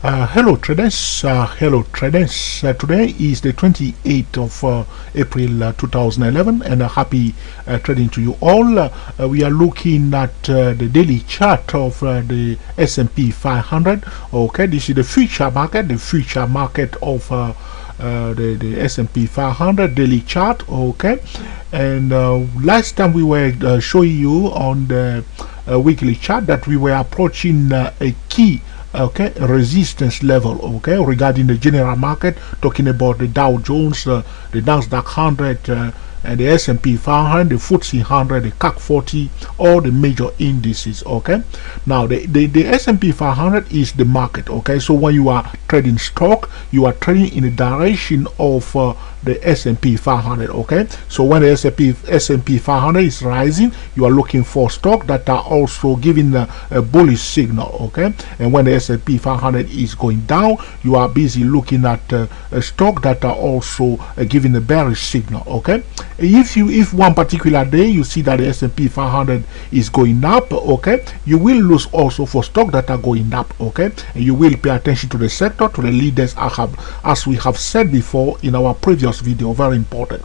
Hello traders, today is the 28th of April 2011 and happy trading to you all. We are looking at the daily chart of the S&P 500. Okay, this is the future market of the S&P 500 daily chart. Okay, and last time we were showing you on the weekly chart that we were approaching a key resistance level, regarding the general market, talking about the Dow Jones, the Nasdaq 100, and the S&P 500, the FTSE 100, the CAC 40, all the major indices. Okay, now the S&P 500 is the market. Okay, so when you are trading stock, you are trading in the direction of the S&P 500. Okay, so when the S&P 500 is rising, you are looking for stock that are also giving a bullish signal. Okay, and when the S&P 500 is going down, you are busy looking at a stock that are also giving a bearish signal. Okay, if one particular day you see that the S&P 500 is going up, okay, you will lose also for stock that are going up. Okay, and you will pay attention to the sector, to the leaders, as we have said before in our previous video. Very important.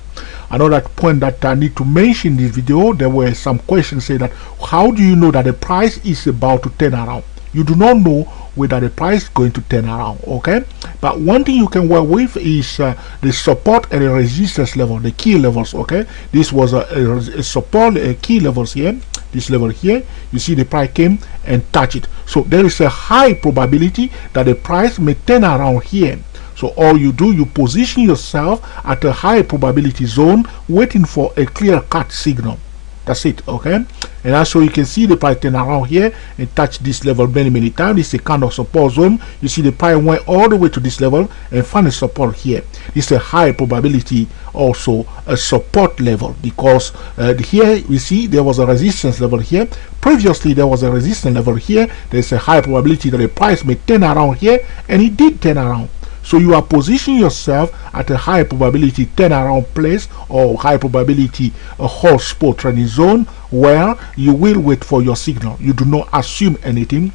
Another point that I need to mention in this video, there were some questions saying that how do you know that the price is about to turn around? You do not know whether the price is going to turn around. Okay, but one thing you can work with is the support and the resistance level, the key levels. Okay, this was a support, a key levels here. This level here, you see the price came and touched it. So there is a high probability that the price may turn around here. So all you do, you position yourself at a high probability zone, waiting for a clear-cut signal. That's it. Okay, and also you can see the price turn around here and touch this level many times. This is a kind of support zone. You see the price went all the way to this level and found a support here. This is a high probability, also a support level, because here you see there was a resistance level here. Previously there was a resistance level here. There's a high probability that the price may turn around here, and it did turn around. So you are positioning yourself at a high probability turnaround place, or high probability hot spot trading zone, where you will wait for your signal. You do not assume anything,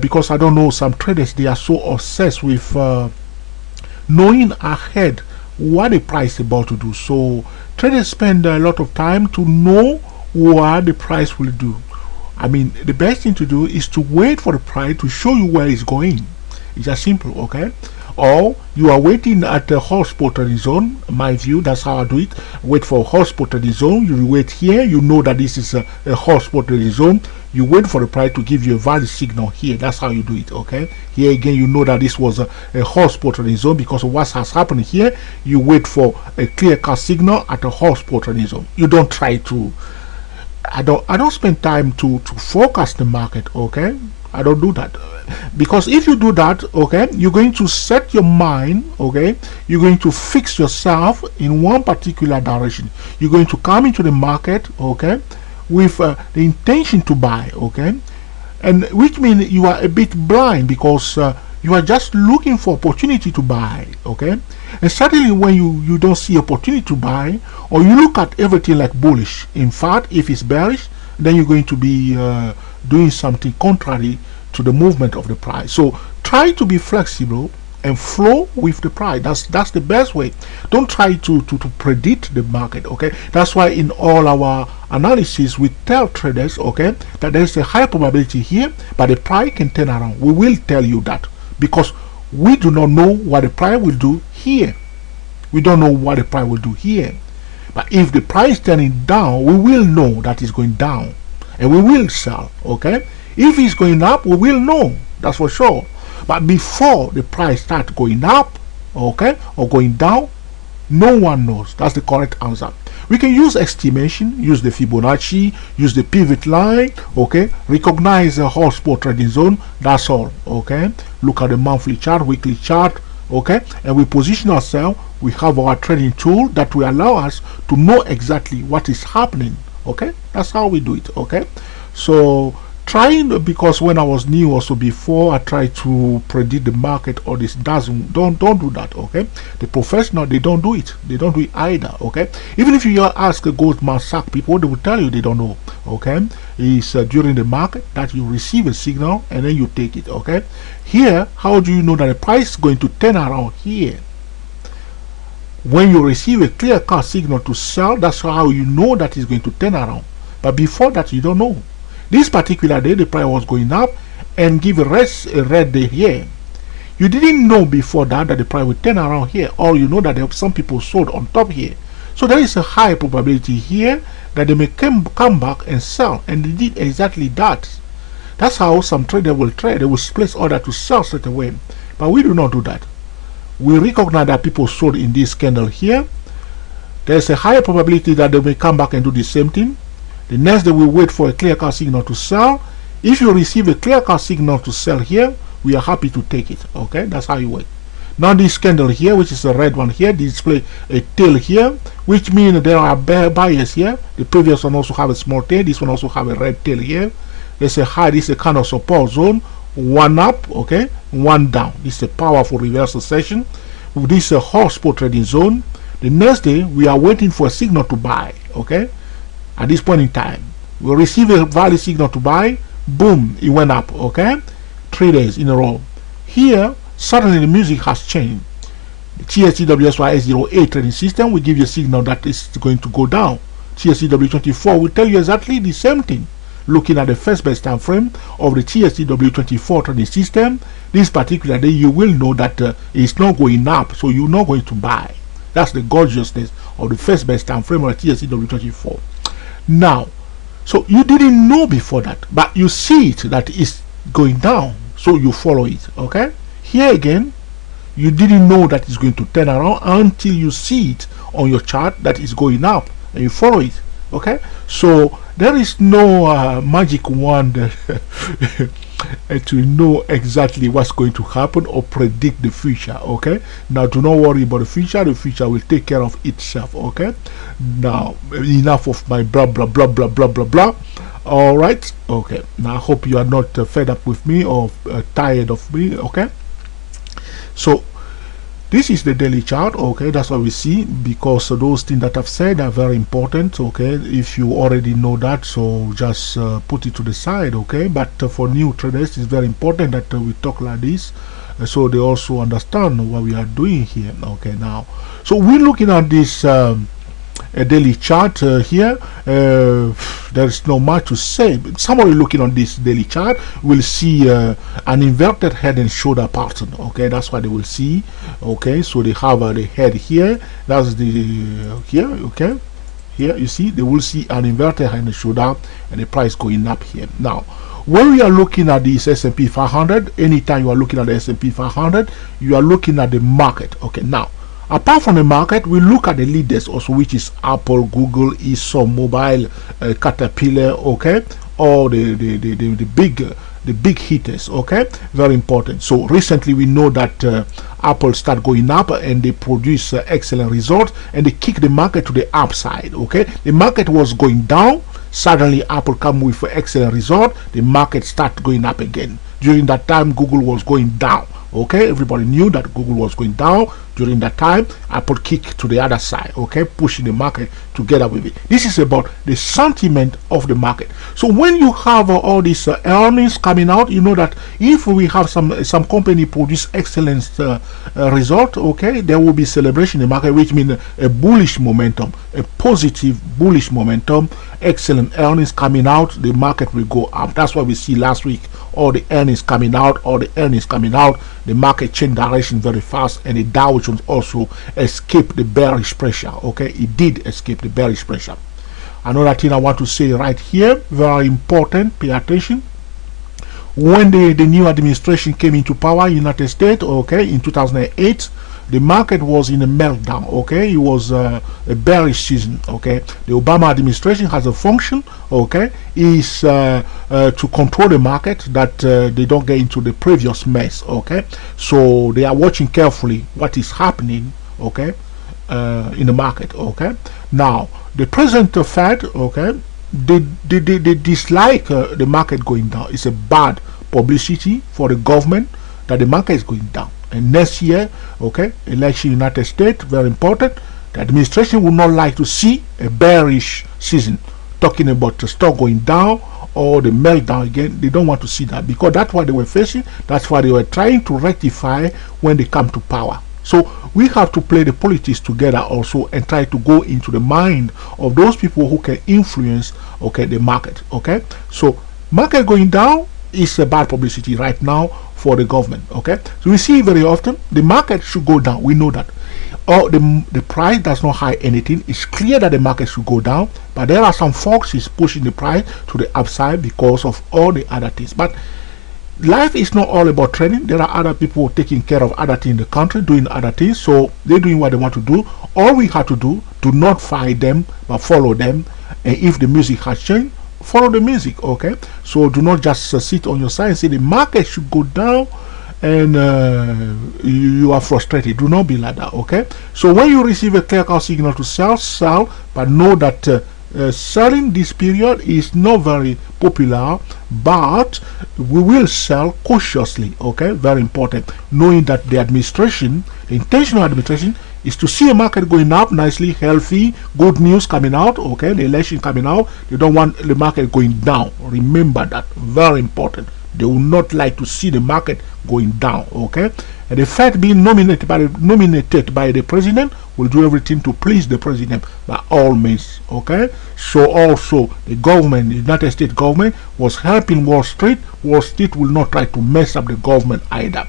because I don't know, some traders, they are so obsessed with knowing ahead what the price is about to do. So traders spend a lot of time to know what the price will do. I mean, the best thing to do is to wait for the price to show you where it's going. It's just simple. Okay, or you are waiting at the hot spot trading zone. My view, that's how I do it. Wait for a hot spot trading zone. You wait here. You know that this is a hot spot trading zone. You wait for the price to give you a valid signal here. That's how you do it. Okay, here again, you know that this was a hot spot trading zone because of what has happened here. You wait for a clear-cut signal at a hot spot trading zone. You don't try to. I don't spend time to forecast the market. Okay, I don't do that, because if you do that, okay, you're going to set your mind. Okay, you're going to fix yourself in one particular direction. You're going to come into the market, okay, with the intention to buy. Okay, and which means you are a bit blind, because you are just looking for opportunity to buy. Okay, and suddenly when you don't see opportunity to buy, or you look at everything like bullish, in fact if it's bearish, then you're going to be doing something contrary to the movement of the price. So try to be flexible and flow with the price. That's the best way. Don't try to predict the market. Okay, that's why in all our analysis we tell traders, okay, that there's a high probability here, but the price can turn around. We will tell you that, because we do not know what the price will do here. We don't know what the price will do here. But if the price is turning down, we will know that it's going down, and we will sell. Okay, if it's going up, we will know, that's for sure. But before the price starts going up, okay, or going down, no one knows. That's the correct answer. We can use estimation, use the Fibonacci, use the pivot line. Okay, recognize the hot spot trading zone. That's all. Okay, look at the monthly chart, weekly chart. Okay, and we position ourselves. We have our trading tool that will allow us to know exactly what is happening. Okay, that's how we do it. Okay, so trying, because when I was new also before, I tried to predict the market, or this doesn't, don't do that, okay? The professional, they don't do it. They don't do it either, okay? Even if you ask a Goldman Sachs people, they will tell you they don't know, okay? It's during the market that you receive a signal and then you take it, okay? Here, how do you know that the price is going to turn around here? When you receive a clear-cut signal to sell, that's how you know that it's going to turn around. But before that, you don't know. This particular day, the price was going up and give a red day here. You didn't know before that the price would turn around here. Or you know that there are some people sold on top here. So there is a high probability here that they may come back and sell. And they did exactly that. That's how some trader will trade. They will place order to sell straight away. But we do not do that. We recognize that people sold in this candle here. There's a higher probability that they may come back and do the same thing. The next day we wait for a clear-cut signal to sell. If you receive a clear-cut signal to sell here, we are happy to take it. Okay, that's how you wait. Now this candle here, which is a red one here, display a tail here, which means there are buyers here. The previous one also have a small tail. This one also have a red tail here. There's a high. This is a kind of support zone. One up, okay, one down. This is a powerful reversal session. This is a hot spot trading zone. The next day we are waiting for a signal to buy. Okay. At this point in time, we receive a value signal to buy. Boom, it went up. Okay, 3 days in a row. Here, suddenly the music has changed. The TSCWSY S08 trading system will give you a signal that is going to go down. TSCW24 will tell you exactly the same thing. Looking at the first best time frame of the TSCW24 trading system, this particular day you will know that it's not going up, so you're not going to buy. That's the gorgeousness of the first best time frame of the TSCW24. Now, so you didn't know before that, but you see it that it's going down, so you follow it. Okay, here again, you didn't know that it's going to turn around until you see it on your chart that it's going up, and you follow it. Okay, so there is no magic wand to know exactly what's going to happen or predict the future. Okay, now do not worry about the future will take care of itself. Okay, now enough of my blah blah blah blah blah blah blah. All right, okay, now I hope you are not fed up with me or tired of me. Okay, so this is the daily chart. Okay, that's what we see, because those things that I've said are very important. Okay, if you already know that, so just put it to the side. Okay, but for new traders, it's very important that we talk like this, so they also understand what we are doing here. Okay, now, so we're looking at this a daily chart here. There's not much to say. Somebody looking on this daily chart will see an inverted head and shoulder pattern. Okay, that's what they will see. Okay, so they have the head here. That's the here. Okay, here you see they will see an inverted head and shoulder, and the price going up here. Now, when we are looking at this S&P 500, anytime you are looking at the S&P 500, you are looking at the market. Okay, now, apart from the market, we look at the leaders also, which is Apple, Google, ExxonMobil, Caterpillar, okay, all the big hitters. Okay, very important. So recently we know that Apple start going up and they produce excellent results, and they kick the market to the upside. Okay, the market was going down. Suddenly Apple come with an excellent result, the market start going up again. During that time, Google was going down. Okay, everybody knew that Google was going down. During that time, Apple kicked to the other side, okay, pushing the market together with it. This is about the sentiment of the market. So when you have all these earnings coming out, you know that if we have some company produce excellent result, okay, there will be celebration in the market, which means a bullish momentum, a positive bullish momentum, excellent earnings coming out, the market will go up. That's what we see last week. All the earnings coming out, the market changed direction very fast, and the Dow Jones also escaped the bearish pressure. Okay, it did escape the bearish pressure. Another thing I want to say right here, very important, pay attention. When the new administration came into power in the United States, okay, in 2008, the market was in a meltdown. Okay, it was a bearish season. Okay, the Obama administration has a function, okay, is to control the market, that they don't get into the previous mess. Okay, so they are watching carefully what is happening, okay, in the market. Okay, now the present Fed, okay, they dislike the market going down. It's a bad publicity for the government that the market is going down. And next year, okay, election United States, very important. The administration would not like to see a bearish season, talking about the stock going down or the meltdown again. They don't want to see that because that's what they were facing. That's what they were trying to rectify when they come to power. So we have to play the politics together also and try to go into the mind of those people who can influence, okay, the market. Okay, so market going down is a bad publicity right now for the government. Okay, so we see very often the market should go down. We know that. Or the price does not hide anything. It's clear that the market should go down, but there are some folks is pushing the price to the upside because of all the other things. But life is not all about trading. There are other people taking care of other things in the country, doing other things. So they're doing what they want to do. All we have to do not fight them, but follow them. And if the music has changed, follow the music. Okay. So do not just sit on your side and say the market should go down and you are frustrated. Do not be like that. Okay. So when you receive a clear-cut signal to sell, sell, but know that selling this period is not very popular, but we will sell cautiously. Okay, very important, knowing that the administration, the intentional administration, is to see a market going up nicely, healthy, good news coming out. Okay, the election coming out. They don't want the market going down. Remember that, very important. They will not like to see the market going down. Okay, and the Fed being nominated by the president will do everything to please the president by all means. Okay, so also the government, the United States government, was helping Wall Street. Wall Street will not try to mess up the government either.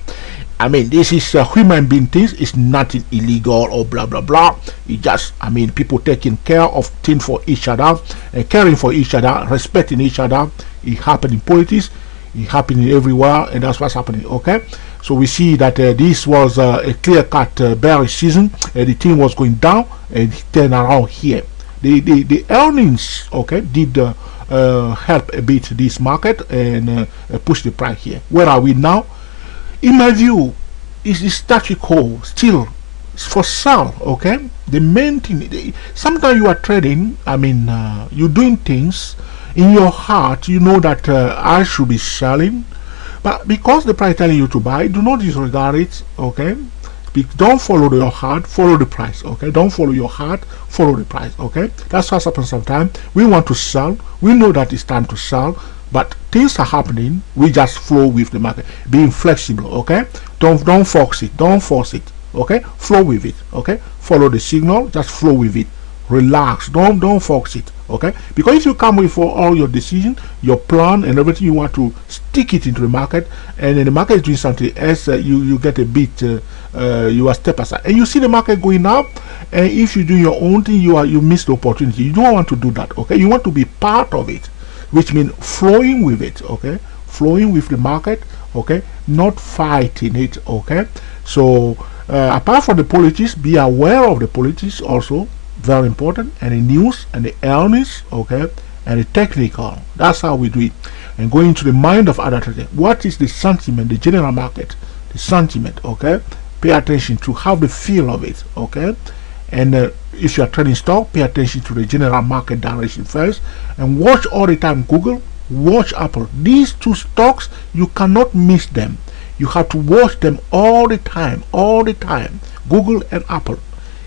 I mean, this is human being things. It's nothing illegal or blah blah blah. It just, I mean, people taking care of things for each other and caring for each other, respecting each other. It happened in politics. It happening everywhere, and that's what's happening. Okay, so we see that this was a clear-cut bearish season, and the thing was going down, and it turned around here. The earnings, okay, did help a bit this market and push the price here. Where are we now? In my view, is the status quo still for sale? Okay, the main thing. Sometimes you are trading. I mean, you're doing things. In your heart, you know that I should be selling, but because the price is telling you to buy, do not disregard it. Okay, don't follow your heart, follow the price. Okay, don't follow your heart, follow the price. Okay, that's what happens sometimes. We want to sell, we know that it's time to sell, but things are happening. We just flow with the market, being flexible. Okay, don't force it, don't force it. Okay, flow with it. Okay, follow the signal, just flow with it. Relax, don't force it. Okay, because if you come with for all your decision, your plan and everything, you want to stick it into the market, and then the market is doing something else, you get a bit you are step aside and you see the market going up, and if you do your own thing, you miss the opportunity. You don't want to do that. Okay, you want to be part of it, which means flowing with it. Okay, flowing with the market. Okay, not fighting it. Okay, so apart from the politics, be aware of the politics also, very important, and the news and the earnings. Okay, and the technical. That's how we do it. And going into the mind of other traders, what is the sentiment, the general market, the sentiment? Okay, pay attention to how the feel of it. Okay, and if you are trading stock, pay attention to the general market direction first, and watch all the time Google, watch Apple. These two stocks, you cannot miss them. You have to watch them all the time, Google and Apple.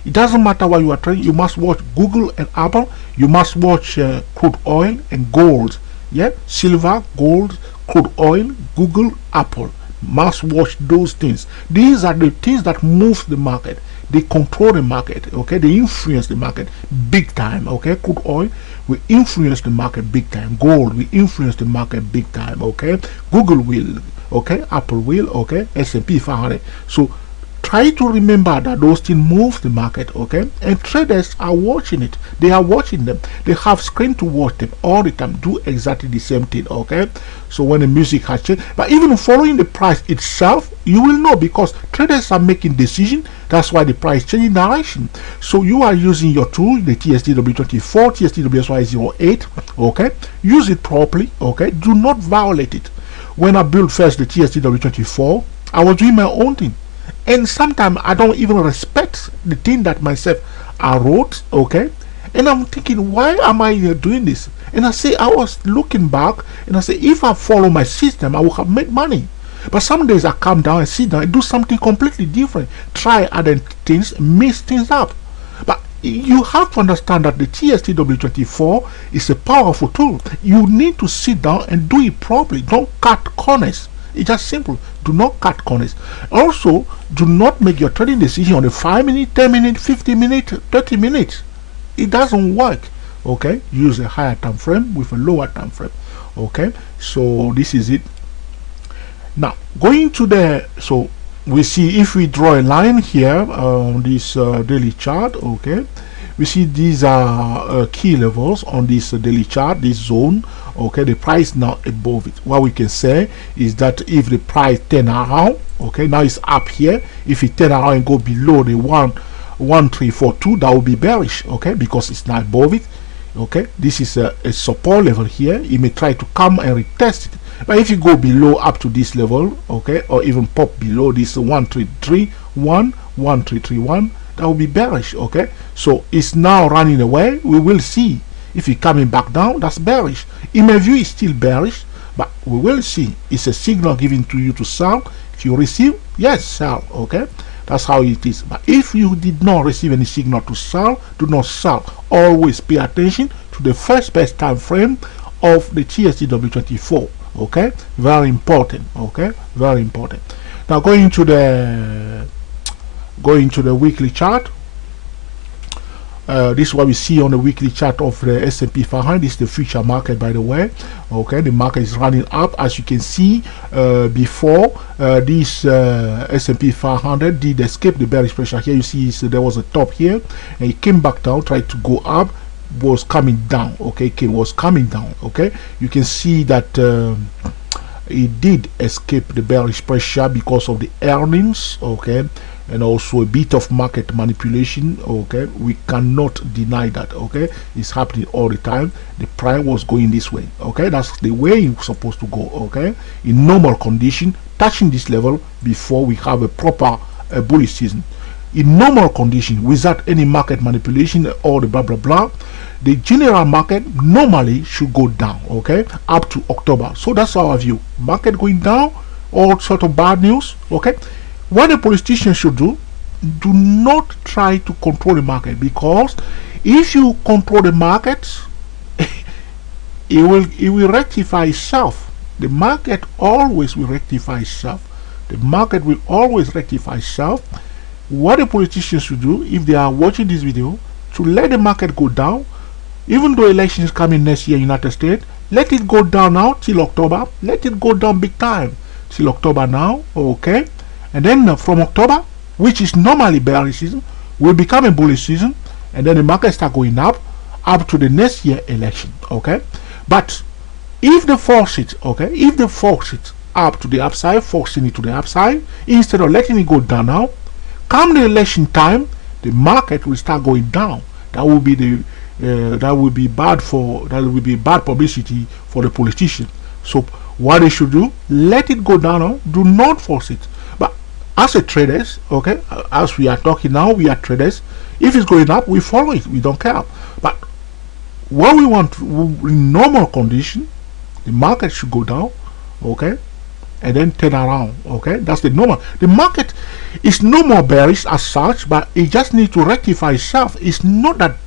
It doesn't matter what you are trading, you must watch Google and Apple. You must watch crude oil and gold. Yeah, silver, gold, crude oil, Google, Apple. Must watch those things. These are the things that move the market. They control the market. Okay, they influence the market big time. Okay, crude oil will influence the market big time. Gold will influence the market big time. Okay, Google will. Okay, Apple will. Okay, S&P 500. So try to remember that those things move the market. Okay, and traders are watching it. They are watching them. They have screen to watch them all the time. Do exactly the same thing. Okay, so when the music has changed, but even following the price itself, you will know, because traders are making decisions. That's why the price changing direction. So you are using your tool, the TSTW24, TSTWSY08. Okay, use it properly. Okay, do not violate it. When I built first the TSTW24, I was doing my own thing. And sometimes I don't even respect the thing that myself I wrote. Okay, and I'm thinking, why am I doing this? And I was looking back and I say, if I follow my system, I would have made money. But some days I come down and sit down and do something completely different, try other things, mix things up. But you have to understand that the TSTW24 is a powerful tool. You need to sit down and do it properly. Don't cut corners. It's just simple. Do not cut corners. Also, do not make your trading decision on a 5 minute, 10 minute, 50 minute, 30 minutes. It doesn't work. Okay, use a higher time frame with a lower time frame. Okay, so this is it. Now going to the, so we see if we draw a line here on this daily chart. Okay, we see these are key levels on this daily chart, this zone. Okay, the price now above it. What we can say is that if the price turn around, okay, now it's up here. If it turn around and go below the 1342, that will be bearish. Okay, because it's not above it. Okay, this is a support level here. You may try to come and retest it, but if you go below up to this level, okay, or even pop below this 1331, that will be bearish. Okay, so it's now running away. We will see if it's coming back down. That's bearish. In my view, it's still bearish, but we will see. It's a signal given to you to sell. If you receive, yes, sell. Okay, that's how it is. But if you did not receive any signal to sell, do not sell. Always pay attention to the first best time frame of the TSTW24. Okay, very important. Okay, very important. Now going to the weekly chart. This is what we see on the weekly chart of the S&P 500. This is the future market, by the way. Okay, the market is running up, as you can see. Before this S&P 500 did escape the bearish pressure here. You see, so there was a top here, and it came back down, tried to go up, was coming down. Okay, was coming down. Okay, you can see that it did escape the bearish pressure because of the earnings. Okay, and also a bit of market manipulation. Okay, we cannot deny that. Okay, it's happening all the time. The price was going this way. Okay, that's the way it's supposed to go. Okay, in normal condition, touching this level before we have a proper bullish season. In normal condition, without any market manipulation or the blah blah blah, the general market normally should go down. Okay, up to October. So that's our view. Market going down, all sort of bad news. Okay, what a politician should do not try to control the market, because if you control the market, it will rectify itself. The market always will rectify itself. The market will always rectify itself. What a politician should do, if they are watching this video, to let the market go down, even though election is coming next year in the United States, let it go down now till October. Let it go down big time till October now. Okay, and then from October, which is normally bearish season, will become a bullish season, and then the market start going up to the next year election. Okay, but if they force it, okay, if they force it up to the upside, forcing it to the upside instead of letting it go down now, come the election time, the market will start going down. That will be the that will be bad publicity for the politician. So what they should do, let it go down now, do not force it. But as a traders, okay, as we are talking now, we are traders. If it's going up, we follow it, we don't care. But what we want in normal condition, the market should go down, okay, and then turn around. Okay, that's the normal. The market is no more bearish as such, but it just needs to rectify itself. It's not that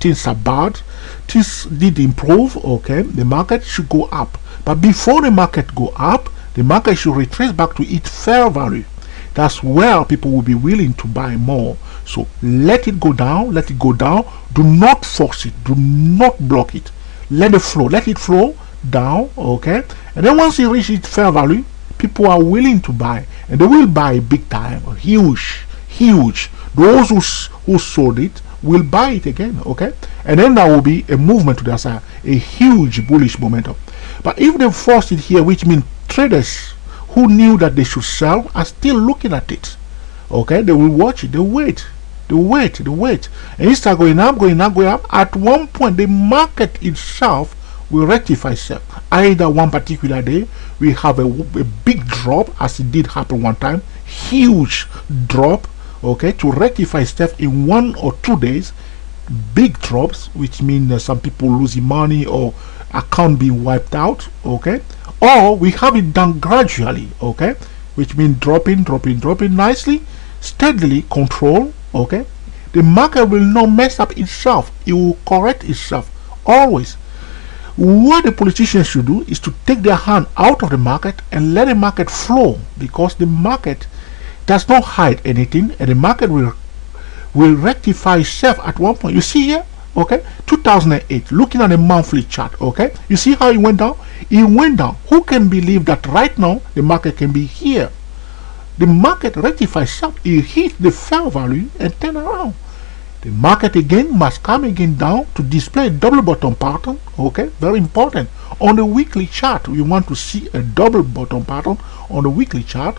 things are bad. Things did improve. Okay, the market should go up, but before the market go up, the market should retrace back to its fair value. That's where people will be willing to buy more. So let it go down, let it go down. Do not force it, do not block it. Let it flow, let it flow down. Okay, and then once it reaches its fair value, people are willing to buy, and they will buy big time, huge. Those who sold it will buy it again. Okay, and then there will be a movement to the side, a huge bullish momentum. But if they force it here, which means traders who knew that they should sell are still looking at it. Okay, they will watch it, they wait, and it start going up. At one point, the market itself will rectify itself. Either one particular day we have a big drop, as it did happen one time, huge drop, okay, to rectify itself in 1 or 2 days, big drops, which means some people losing money or account being wiped out, okay, or we have it done gradually, okay, which means dropping nicely, steadily control, okay. The market will not mess up itself, it will correct itself always. What the politicians should do is to take their hand out of the market and let the market flow, because the market does not hide anything, and the market will rectify itself at one point. You see here, okay, 2008, looking at a monthly chart, okay, you see how it went down? It went down. Who can believe that right now the market can be here? The market rectifies itself, it hits the fair value and turn around. The market again must come again down to display a double bottom pattern, okay, very important. On the weekly chart, we want to see a double bottom pattern on the weekly chart.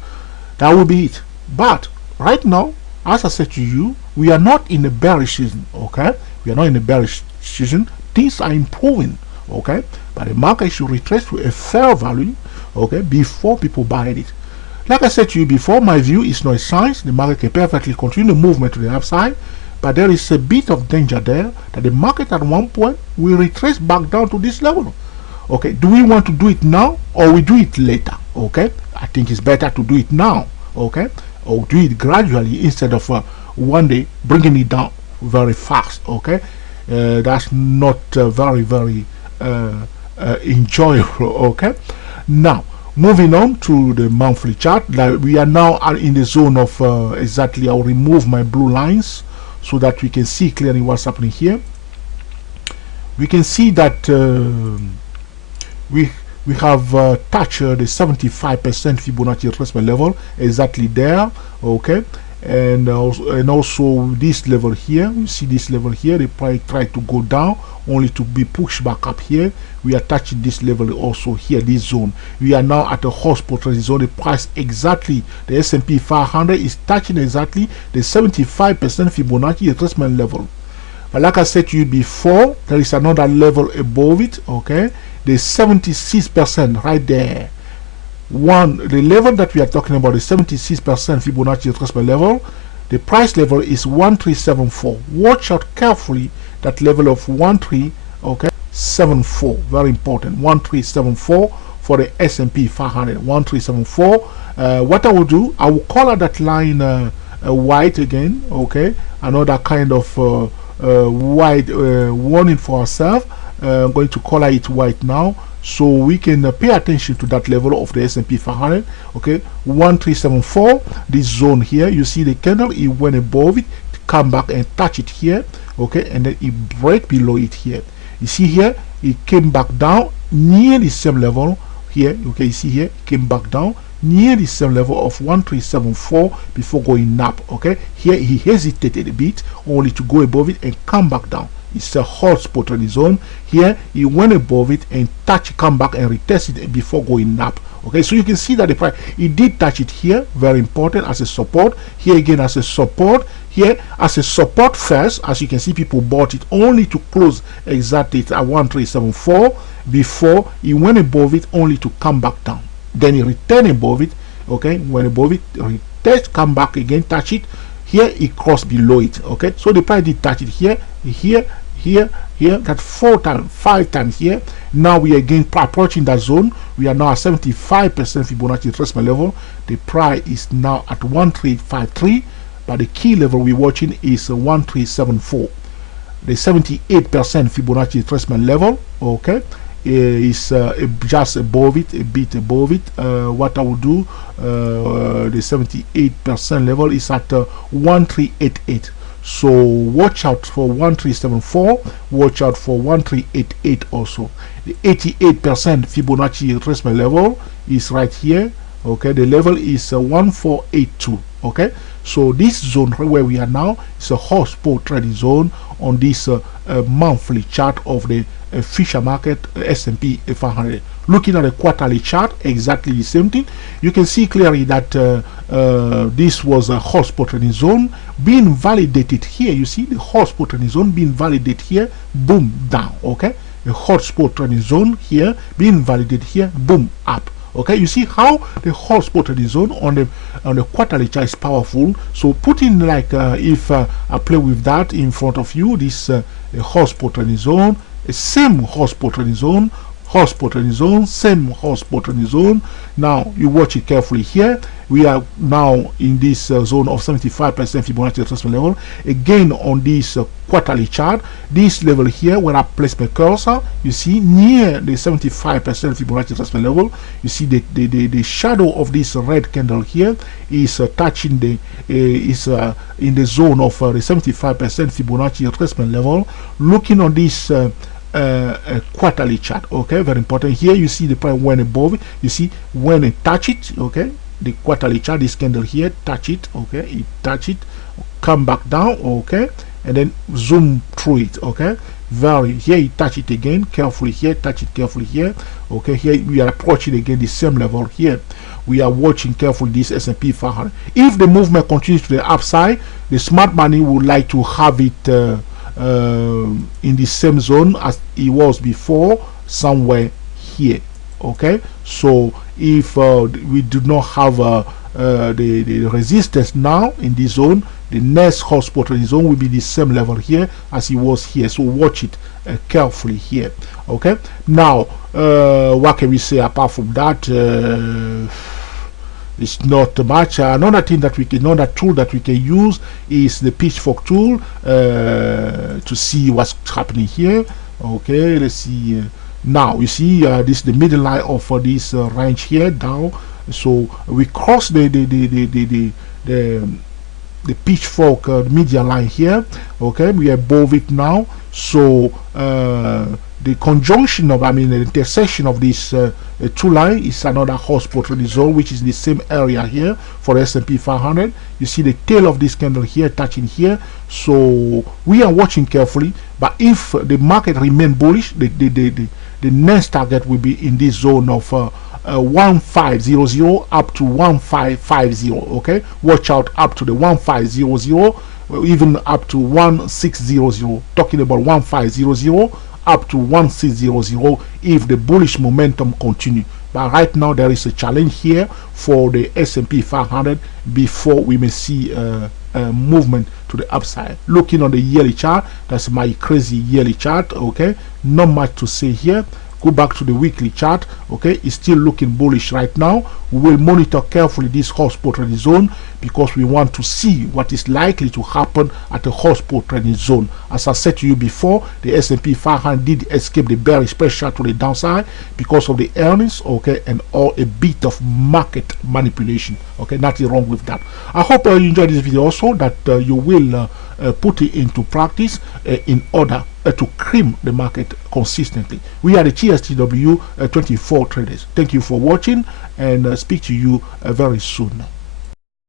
That will be it. But right now, as I said to you, we are not in a bearish season, okay? We are not in a bearish season. Things are improving, okay? But the market should retrace to a fair value, okay, before people buy it. Like I said to you before, my view is not a science. The market can perfectly continue the movement to the upside, but there is a bit of danger there that the market at one point will retrace back down to this level. Okay, do we want to do it now or we do it later? Okay, I think it's better to do it now, okay, or do it gradually instead of one day bringing it down very fast, okay. That's not very enjoyable, okay. Now moving on to the monthly chart, like we are now in the zone of exactly, I'll remove my blue lines so that we can see clearly what's happening here. We can see that we have touched the 75% Fibonacci retracement level exactly there, okay, and also this level here. You see this level here, they probably try to go down only to be pushed back up here. We are touching this level also here, this zone. We are now at a hotspot zone. The price exactly, the S&P 500 is touching exactly the 75% Fibonacci retracement level. But like I said to you before, there is another level above it, okay, the 76% right there. The level that we are talking about, the 76% Fibonacci retracement level, the price level is 1374. Watch out carefully that level of 1374, very important, 1374 for the S&P 500, 1374. What I will do, I will color that line white again, okay, another kind of white warning for ourselves. I'm going to color it white now so we can pay attention to that level of the S&P 500, okay, 1374, this zone here. You see the candle, it went above it, come back and touch it here, okay, and then it break below it here. You see here, it came back down near the same level here, okay, you see here, it came back down near the same level of 1374 before going up, okay. Here he hesitated a bit only to go above it and come back down. It's a hot spot on the zone. Here he went above it and touch, come back and retest it before going up, okay. So you can see that the price, it did touch it here, very important, as a support. Here again as a support, here as a support first. As you can see, people bought it only to close exactly at 1374 before he went above it only to come back down. Then he returned above it, okay, went above it, retest, come back again, touch it. Here it crossed below it, okay. So the price did touch it here, that 4 times, 5 times here. Now we are again approaching that zone. We are now at 75% Fibonacci retracement level. The price is now at 1353, but the key level we're watching is 1374. The 78% Fibonacci retracement level, okay, is just above it, a bit above it. What I will do, the 78% level is at 1388. So watch out for 1374, watch out for 1388 also. The 88% Fibonacci retracement level is right here, okay. The level is 1482, okay. So this zone where we are now is a hot spot trading zone on this monthly chart of the Fisher market S&P 500. Looking at the quarterly chart, exactly the same thing. You can see clearly that this was a hot spot trading zone being validated here. You see the hot spot trading zone being validated here, boom, down, okay. A hot spot trading zone here being validated here, boom, up, Okay, you see how the horse spot trading zone on the quarterly chart is powerful. So put in like if I play with that in front of you, this horse spot trading zone, same horse spot trading zone, hotspot trading zone, same hotspot trading zone. Now you watch it carefully here. We are now in this zone of 75% Fibonacci retracement level. Again on this quarterly chart, this level here where I place my cursor, you see near the 75% Fibonacci retracement level. You see the shadow of this red candle here is touching the in the zone of the 75% Fibonacci retracement level. Looking on this a quarterly chart, okay, very important. Here you see the price went above it. You see when it touch it, okay, the quarterly chart, this candle here touch it, okay, it touch it, come back down, okay, and then zoom through it, okay, very here you touch it again carefully here, touch it carefully here, okay, here we are approaching again the same level here. We are watching carefully this S&P 500. If the movement continues to the upside, the smart money would like to have it in the same zone as it was before, somewhere here, okay. So if we do not have the resistance now in this zone, the next hotspot in the zone will be the same level here as it was here. So watch it carefully here, okay. Now what can we say apart from that? It's not much. Another thing that we can, another tool that we can use is the pitchfork tool to see what's happening here. Okay, let's see. Now you see this is the middle line of this range here down. So we cross the pitchfork median line here. Okay, we are above it now. So the conjunction of, I mean, the intersection of these two lines is another hotspot trading zone, which is the same area here for S&P 500. You see the tail of this candle here touching here. So we are watching carefully. But if the market remain bullish, the next target will be in this zone of 1500 up to 1550. Okay, watch out up to the 1500, even up to 1600. Talking about 1500 up to 1600 if the bullish momentum continue. But right now there is a challenge here for the S&P 500 before we may see movement to the upside. Looking on the yearly chart, that's my crazy yearly chart, okay, not much to say here. Go back to the weekly chart, okay, it's still looking bullish right now. We will monitor carefully this hotspot trading zone because we want to see what is likely to happen at the hotspot trading zone. As I said to you before, the S&P 500 did escape the bearish pressure to the downside because of the earnings, okay, and all a bit of market manipulation, okay, nothing wrong with that. I hope you enjoyed this video also, that you will put it into practice in order to cream the market consistently. We are the TSTW 24 traders. Thank you for watching, and speak to you very soon.